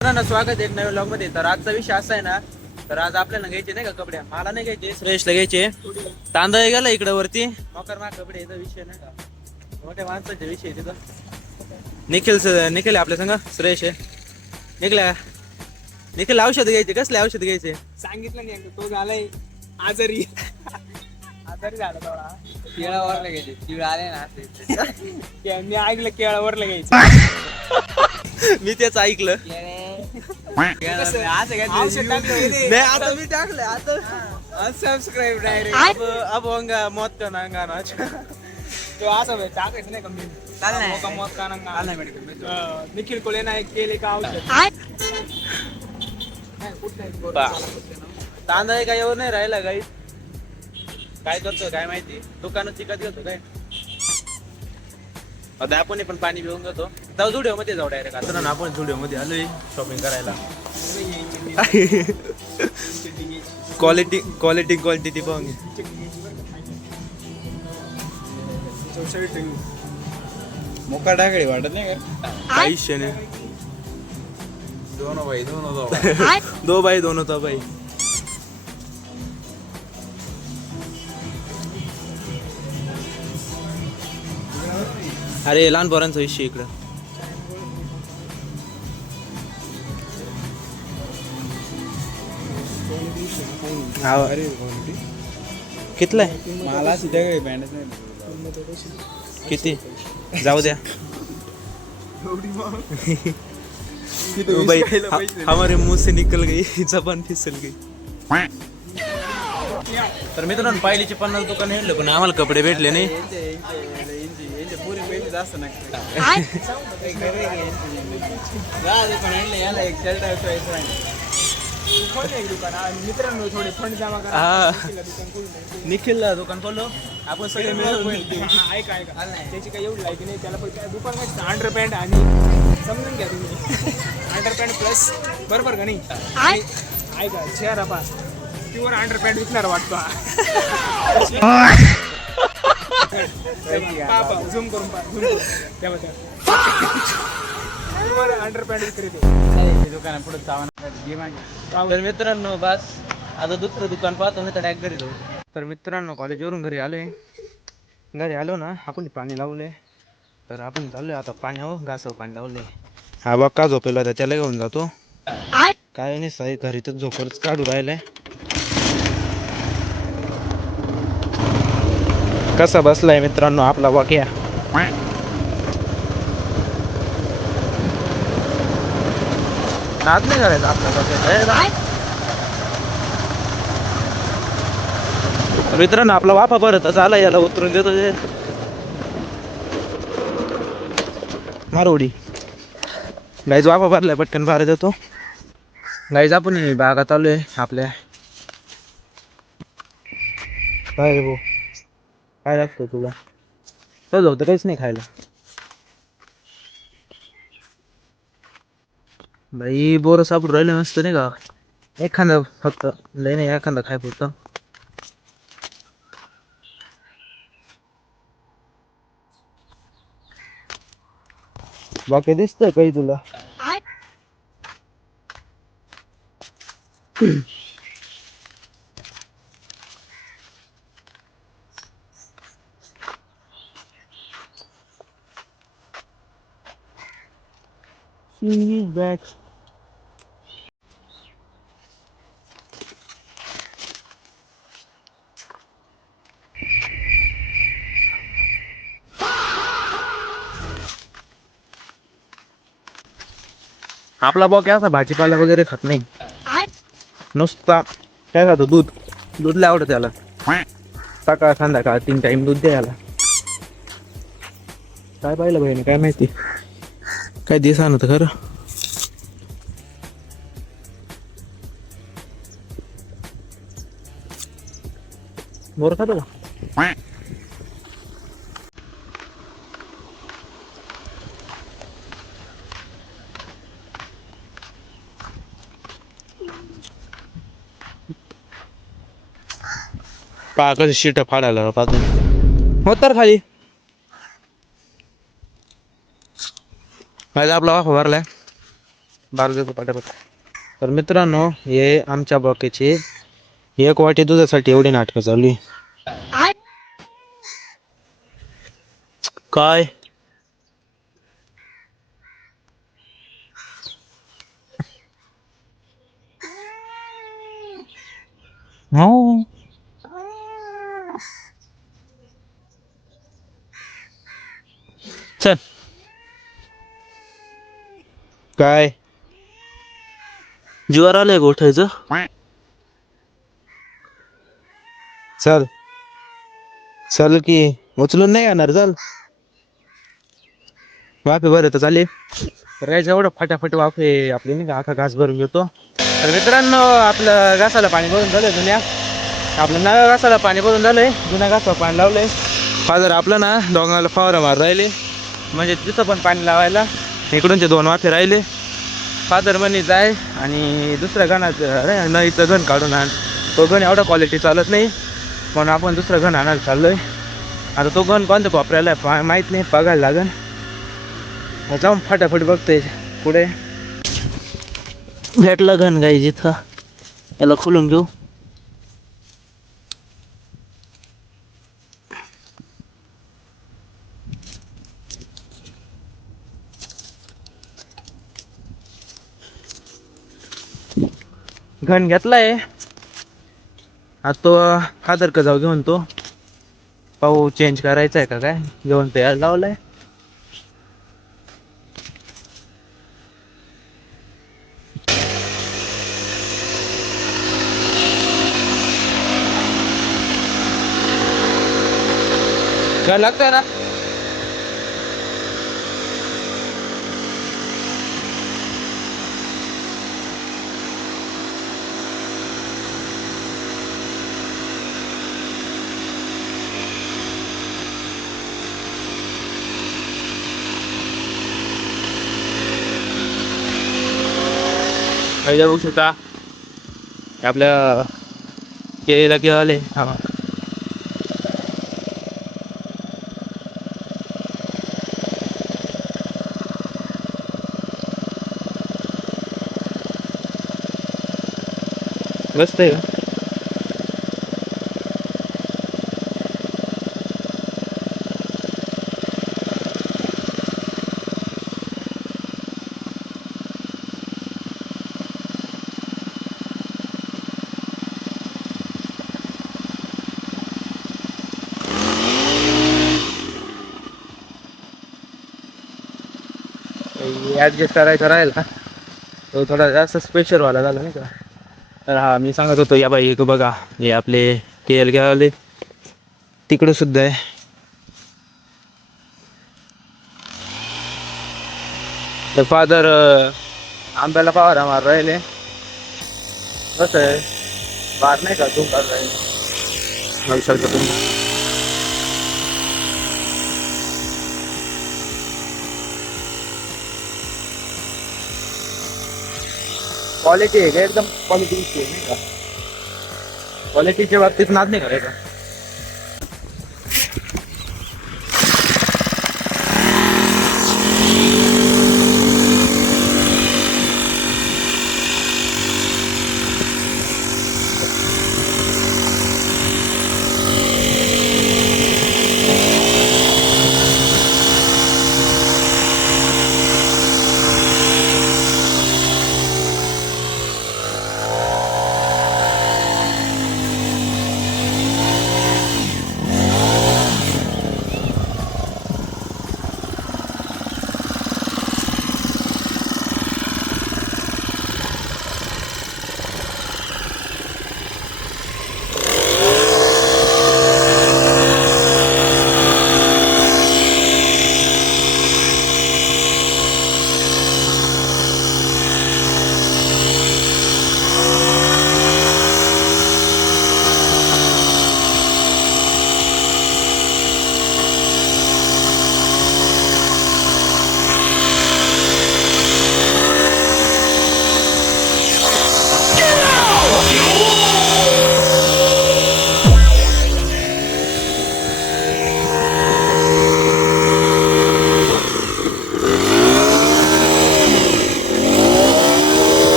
ना स्वागत आहे एक नवीन ब्लॉग मध्ये. तर आजचा विषय असा आहे ना, तर आज आपल्याला घ्यायचे नाही का कपडे, मला नाही घ्यायचे, श्रेयसला घ्यायचे. तांदळ गेला इकडे वरती मकर मा कपडे, याचा विषय नाही का, मोठ्या माणसाचा विषय तिथं. निखिल आपल्या संग श्रेयस आहे. निखिल औषध घ्यायचे, कसले औषध घ्यायचे सांगितलं नाही तो झालाय आजारी आजारी झाला थोडा. केळावर घ्यायचे, केळ आले ना मी ऐकलं केळावर घ्यायचं. मी तेच ऐकलं. औषध टाकलं नाही आता मी टाकलं आता सबस्क्राईब डायरेक्ट अब होगा मौत का नांगाना. तो असं टाकायचं नाही का मी मौत का नंगा. निखिल कोले ना एक केले का औषध तांदळ काय एवढं नाही राहिला गाई. काय करतो काय माहिती, दुकानात चिकत घेतो काय. आता आपण पण पाणी पिऊन जातो. जाऊ जुडिओ मध्ये जाऊ डायरेक्ट. आता ना आपण जुडिओ मध्ये आलोय शॉपिंग करायला. क्वालिटी पाहून घे. मोका टाकळी वाटत नाही का? काहीच नाही. दो भाई दोनों तो भाई. अरे लहान पोरांचा विषय इकडं. अरे कितलं आहे मला सिद्धा काही पॅन्टच नाही. किती जाऊ द्या. भाई हमारे मुंह से निकल गई जबान फिसल गई. तर मित्रांनो पाहिलीचे 50 दुकान हेडले पण आम्हाला कपडे भेटले नाही. पुरी पैसे जास्त नाही. याला एक शर्ट मित्रांनो थोडे फंड जमा करा. हा निखिलला दुकान खोललो आपण सगळे मिळून. ऐका त्याची काही एवढी लायकी नाही त्याला. पण दुकान मध्ये अंडरपॅन्ट आणि समजून घ्या तुम्ही अंडरपॅन्ट प्लस बरोबर का नाही. ऐका चेहरा पा प्युअर अंडरपॅन्ट विकणार वाटतो. झूम करून प्युअर अंडरपॅन्ट विक्रेते दुकाना पुढे चावणार. तर मित्रांनो बस आता दुसरं दुकान पाहतो नाही तर डायरेक्ट घरी जाऊ. तर मित्रांनो कॉलेजवरून घरी आलो ना, आपण पाणी लावले. तर आपण चाललोय आता पाण्यावर घासावर पाणी लावले. हा बघ का झोपेला होता त्याला घेऊन जातो. काय नाही साई घरी तर झोपच काढू राहिलाय. कसा बसलाय मित्रांनो आपला वाक्या. नाद नाही करायचा आपल्या. मित्रांनो आपला वाफा परत आला, याला उतरून देतो. मारोडी गाईज वाफा भरलाय, पटकन बाहेर देतो. गाईज आपण बागात आलोय आपल्या. काय रे भाऊ काय लागतं तुला? तर होतं काहीच नाही खायला. भाई बोरं सापडून राहिले मस्त नाही का. एखादं फक्त लय नाही, एखादं खाय फक्त. बाकी दिसतंय काही तुला? बॅग आपला बॉ काय असा भाजीपाला वगैरे खात नाही. नुसता काय खातो, दूध लय आवडतं त्याला. सकाळ संध्याकाळ 3 टाइम दूध द्यायला. काय पाहिलं बहिणी काय माहिती, काय दिसा नव्हतं खरं. बोर खातो का? पहा कसं शीट फाडायला पाहतो. हो तर खाली आपला वाफा भरलाय. बारा देतो पटापट. तर मित्रांनो हे आमच्या बॉकेचे 1 वाटी दुधासाठी एवढी नाटकं चालू आहे. काय हो चल काय जीवावर आलंय गोठायचं. चल चल की उचलून नाही येणार. चल वाफे बरं तर चालेल. राहायचं एवढं फटाफट वाफे आपली नाही का अख्खा घास भरून घेतो. तर मित्रांनो आपलं घासाला पाणी भरून झालंय. जुन्या आपलं नव्या घासाला पाणी भरून झालंय. जुन्या घासाला पाणी लावलंय. फादर आपलं ना डोंगराला फवारा मार राहिले म्हणजे तिथं पण पाणी लावायला. इकडूनचे 2 वाफे राहिले. फादर म्हणे जाय आणि दुसऱ्या गणाचं नळीचं गण काढून आण. तो गण एवढा क्वालिटी चालत नाही म्हणून आपण दुसरं गण आणायला चाललोय. आता तो गण कोणत्या वापरायला माहीत नाही. बघायला लागेल. जाऊन फटाफट बघतोय पुढे भेटला गण गाई जिथं याला खोलून घेऊ. घन घेतलाय. आता तो फादर का जाऊ घेऊन तो पाहू चेंज करायचा आहे का काय. घेऊन तयार लावलाय. काय लागतंय ना. पहिल्या बघू शकता आपल्या केळीला किंवा आले. हा मस्त आहे. ॲडजस्ट करायचा राहील का तो थोडा जास्त स्पेशलवाला झाला नाही का. तर हा मी सांगत होतो या बाई एक बघा हे आपले केल घ्यावले तिकडं सुद्धा आहे. तर फादर आंब्याला फवारा मार राहिले. कसं आहे मार नाही का तू मार राहिले शकता तुम्ही. क्वालिटी आहे का एकदम क्वालिटी आहे नाही का. क्वालिटीच्या बाबतीत नाद नाही करायचा.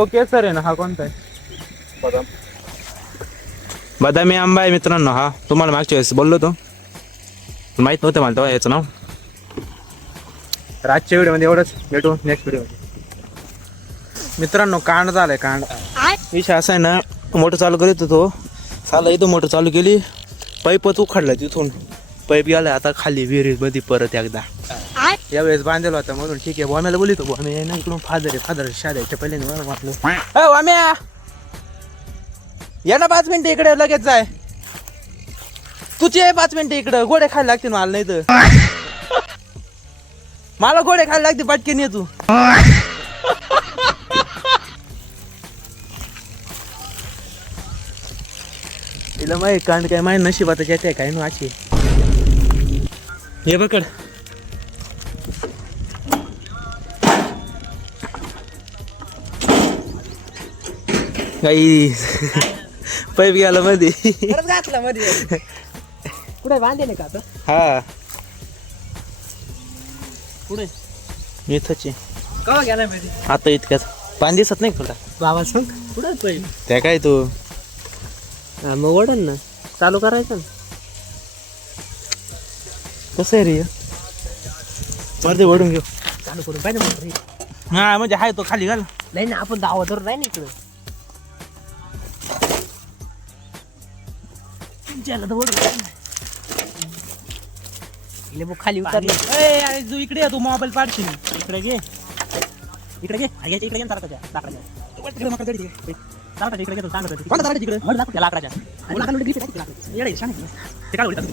तो केसर आहे ना, हा कोणता आहे? बदामी आंबा आहे मित्रांनो हा. तुम्हाला मागच्या वेळेस बोललो तो, माहित नव्हतं मला तेव्हा याचं नाव. तर आजच्या व्हिडिओमध्ये एवढंच, भेटू नेक्स्ट व्हिडिओमध्ये. मित्रांनो कांड झालाय कांड. विषय असा आहे ना, मोटर चालू करीत होतो, साला इथं मोटर चालू केली, पाईपच उखडला तिथून, पाईप गेला आता खाली विहिरीत मध्ये परत एकदा. यावेळेस बांधलेला होता म्हणून ठीक आहे. वाम्याला बोलितो, वाम्या ना इकडून फादर शाळेच्या पहिले म्हटलं वाम्या या ना 5 मिनिटं इकडे, लगेच जाय. तुझे 5 मिनिटं इकडं, गोडे खायला लागतील मला, नाही तर मला गोडे खायला लागते, पटकन ये तू. तिला माहिती कांड काय माहिती नशिबात येते काय ना अशी. हे बकड काही पाईप गेला मध्ये. घातला मध्ये कुठे बांधले का आता? हा पुढे इथंच आहे. कवा गेला मध्ये? आता इतक्यात पाणी दिसत नाही तुला? बाबा सांग कुठे पाहिजे त्या काय तू मग ओढन ना, चालू करायचं ना. कसं आहे रे वरती ओढून घेऊ. चालू करून पाहिजे मग. हा म्हणजे हाय तो खाली घाल. नाही ना, आपण दावावर नाही ना इकडं. खाली उतरले. अरे तू इकडे तू मोबाईल पाडशील. इकडे घे, इकडे घे, इकडे घे लाकडाच्या लाकडाच्या इकडे घेतो सांगतो तिकडे लाकडाच्या येडे छान ते काय बोलतात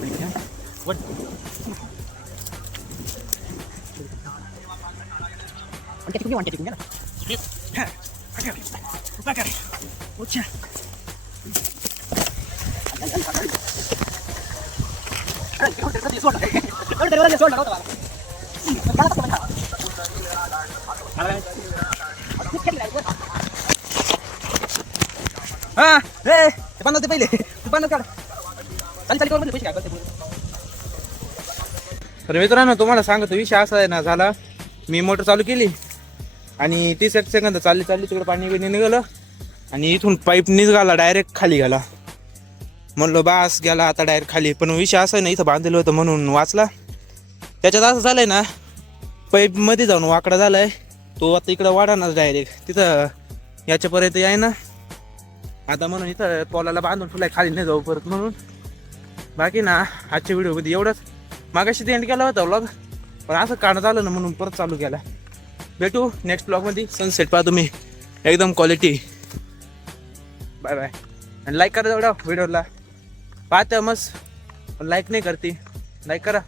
हा रे ते पाण्यात ते पहिले तू पाण्यात काढ. चाल चाल पैसे काय. तर मित्रांनो तुम्हाला सांगतो विषय असा आहे ना झाला. मी मोटर चालू केली आणि 30 सेकंद चालली तिकडे पाणी बिणी निघालं आणि इथून पाईप निघाला डायरेक्ट खाली गेला. म्हणलो बास गेला आता डायरेक्ट खाली. पण विषय असा आहे ना, इथं बांधलेलं होतं म्हणून वाचला. त्याच्यात असं झालंय ना, पाईप मध्ये जाऊन वाकडा झालाय तो, आता इकडं वाढानाच डायरेक्ट तिथं याच्यापर्यंत याय ना. आता म्हणून इथं पोलाला बांधून तुला खाली नाही जाऊ परत म्हणून. बाकी ना आजच्या व्हिडिओमध्ये एवढंच. मागाशी एंड केला होता व्लॉग, पण असं काढणं झालं ना म्हणून परत चालू केला. भेटू नेक्स्ट ब्लॉगमध्ये. सनसेट पहा तुम्ही एकदम क्वालिटी. Bye bye. आणि लाईक करा तेवढा व्हिडिओला. पाहता मस्त पण लाईक नाही करते. लाईक करा.